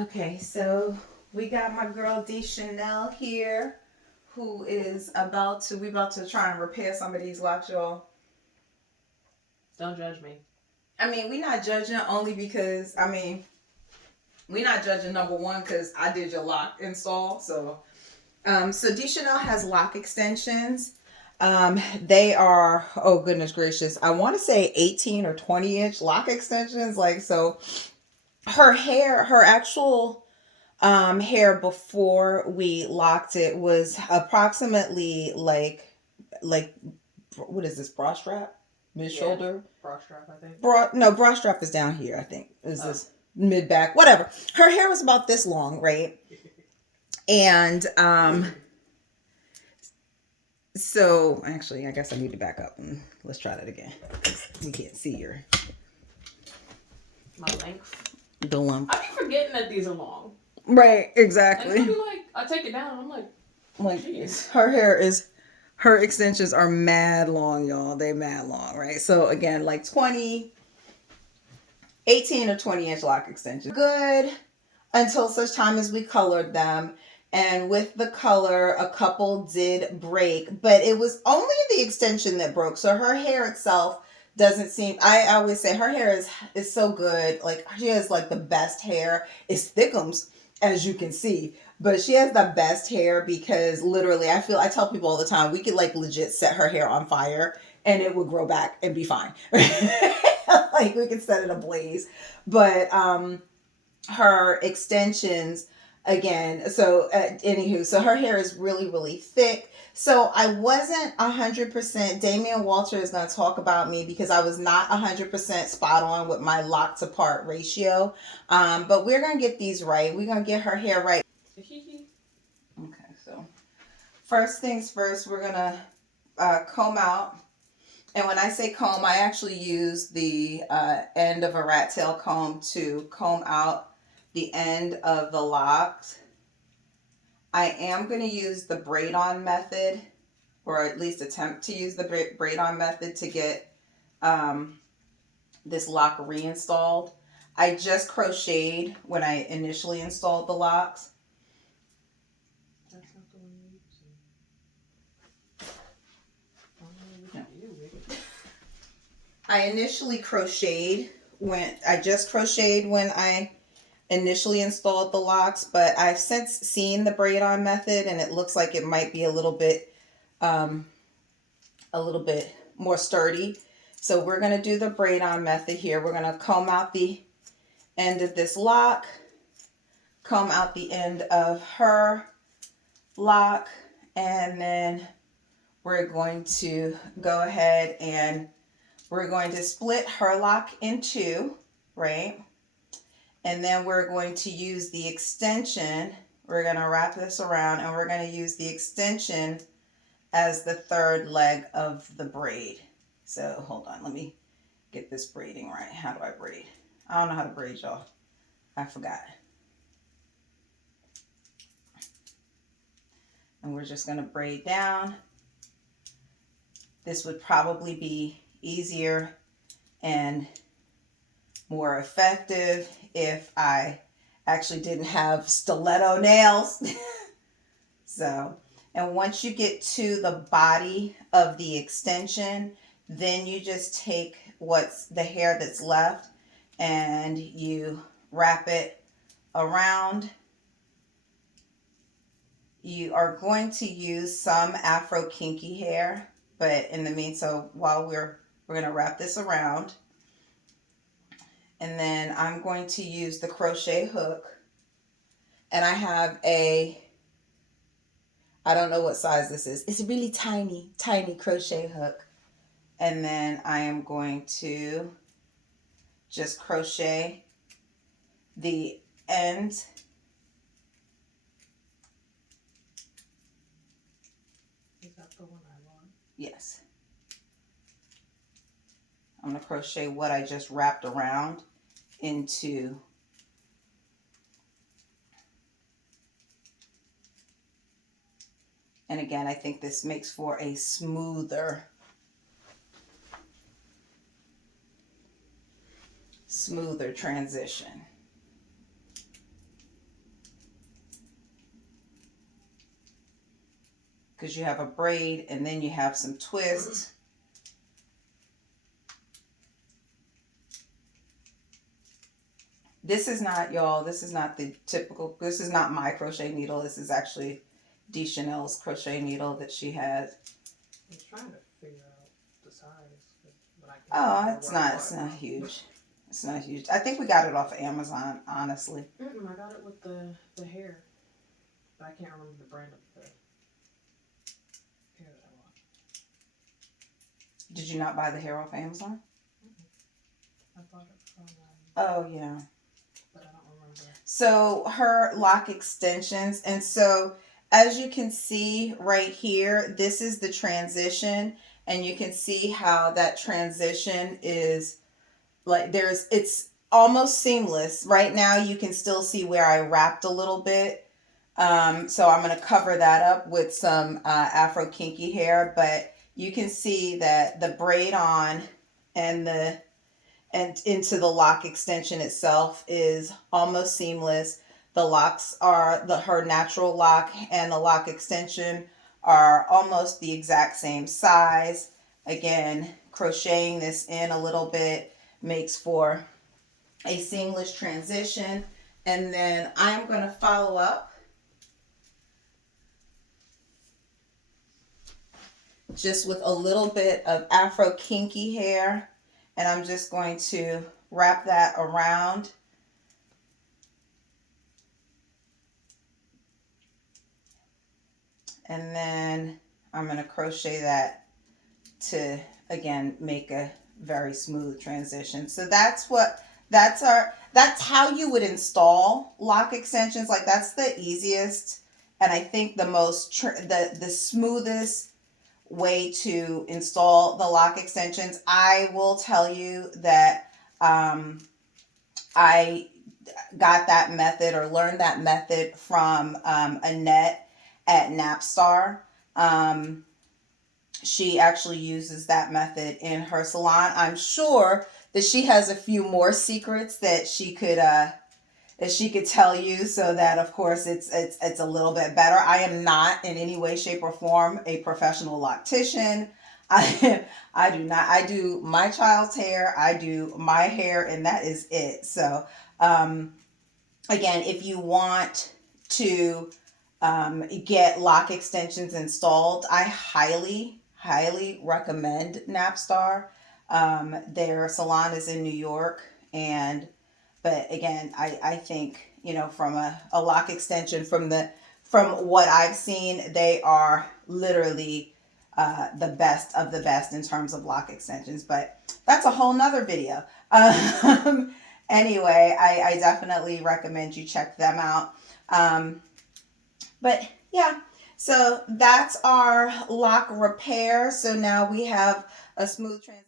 Okay, so we got my girl D.Chanel here, who is we about to try and repair some of these locks, y'all. Don't judge me. I mean, we not judging only because, we not judging number one because I did your lock install. So D.Chanel has lock extensions. They are, oh goodness gracious, I want to say 18 or 20-inch lock extensions. Like, so her actual hair before we locked it was approximately like what is this, bra strap, mid shoulder, bra strap, I think. Bra strap is down here, I think. Is this mid back, whatever. Her hair was about this long, right? And so actually I guess I need to back up and let's try that again. We can't see your my length. The lump. I keep forgetting that these are long. Right, exactly. And be like, I take it down, and I'm like, geez. Her extensions are mad long, y'all. They mad long, right? So again, like 18 or 20-inch lock extensions. Good until such time as we colored them. And with the color, a couple did break, but it was only the extension that broke. So her hair itself doesn't seem, I always say her hair is so good. Like, she has like the best hair. It's thickums, as you can see, but she has the best hair because literally I tell people all the time, we could like legit set her hair on fire and it would grow back and be fine. Like, we could set it ablaze. But her extensions, again, so anywho, so her hair is really really thick. So I wasn't 100%. Damian Walter is going to talk about me because I was not 100% spot on with my lock to part ratio. But we're going to get these right. We're going to get her hair right. Okay, so first things first, we're going to comb out. And when I say comb, I actually use the end of a rat tail comb to comb out the end of the locks. I am going to use the braid on method, or at least attempt to use the braid on method to get this lock reinstalled. I just crocheted when I initially installed the locks. That's not the one you're using. I initially crocheted when I initially installed the locks, but I've since seen the braid on method and it looks like it might be a little bit more sturdy. So we're going to do the braid on method here. We're going to comb out the end of this lock, comb out the end of her lock, and then we're going to go ahead and we're going to split her lock in two, right? And then we're going to use the extension. We're going to wrap this around and we're going to use the extension as the third leg of the braid. So hold on, let me get this braiding right. How do I braid? I don't know how to braid, y'all. I forgot. And we're just going to braid down. This would probably be easier and more effective if I actually didn't have stiletto nails. So, and once you get to the body of the extension, then you just take what's the hair that's left and you wrap it around. You are going to use some Afro kinky hair, but in the meantime, so while we're going to wrap this around, and then I'm going to use the crochet hook, and I have I don't know what size this is. It's a really tiny, tiny crochet hook. And then I am going to just crochet the end. Is that the one I want? Yes. I'm going to crochet what I just wrapped around into and again, I think this makes for a smoother transition. because you have a braid and then you have some twists. This is not, y'all, this is not the typical, this is not my crochet needle. This is actually D.Chanel's crochet needle that she has. I'm trying to figure out the size. But I can't Oh, it's not huge. It's not huge. I think we got it off of Amazon, honestly. I got it with the hair. But I can't remember the brand of the hair that I bought. Did you not buy the hair off Amazon? I bought it from Oh, yeah. but I don't remember. So her lock extensions, and so as you can see right here, this is the transition, and you can see how that transition is like it's almost seamless. Right now you can still see where I wrapped a little bit. So I'm going to cover that up with some Afro Kinky hair, but you can see that the braid on and into the lock extension itself is almost seamless. The locks are her natural lock and the lock extension are almost the exact same size. Again, crocheting this in a little bit makes for a seamless transition. And then I'm going to follow up just with a little bit of Afro Kinky hair. And I'm just going to wrap that around. And then I'm going to crochet that to, again, make a very smooth transition. So that's how you would install lock extensions. Like, that's the easiest and I think the most, the smoothest way to install the lock extensions. I will tell you that I got that method or learned that method from Annette at Napstar. She actually uses that method in her salon. I'm sure that she has a few more secrets that she could tell you, so that of course it's a little bit better. I am not in any way, shape, or form a professional loctician. I do not. I do my child's hair. I do my hair, and that is it. So again, if you want to get lock extensions installed, I highly recommend Napstar. Their salon is in New York, but again, I think, from a lock extension, from what I've seen, they are literally the best of the best in terms of lock extensions. But that's a whole nother video. Anyway, I definitely recommend you check them out. But yeah, so that's our lock repair. So now we have a smooth transition.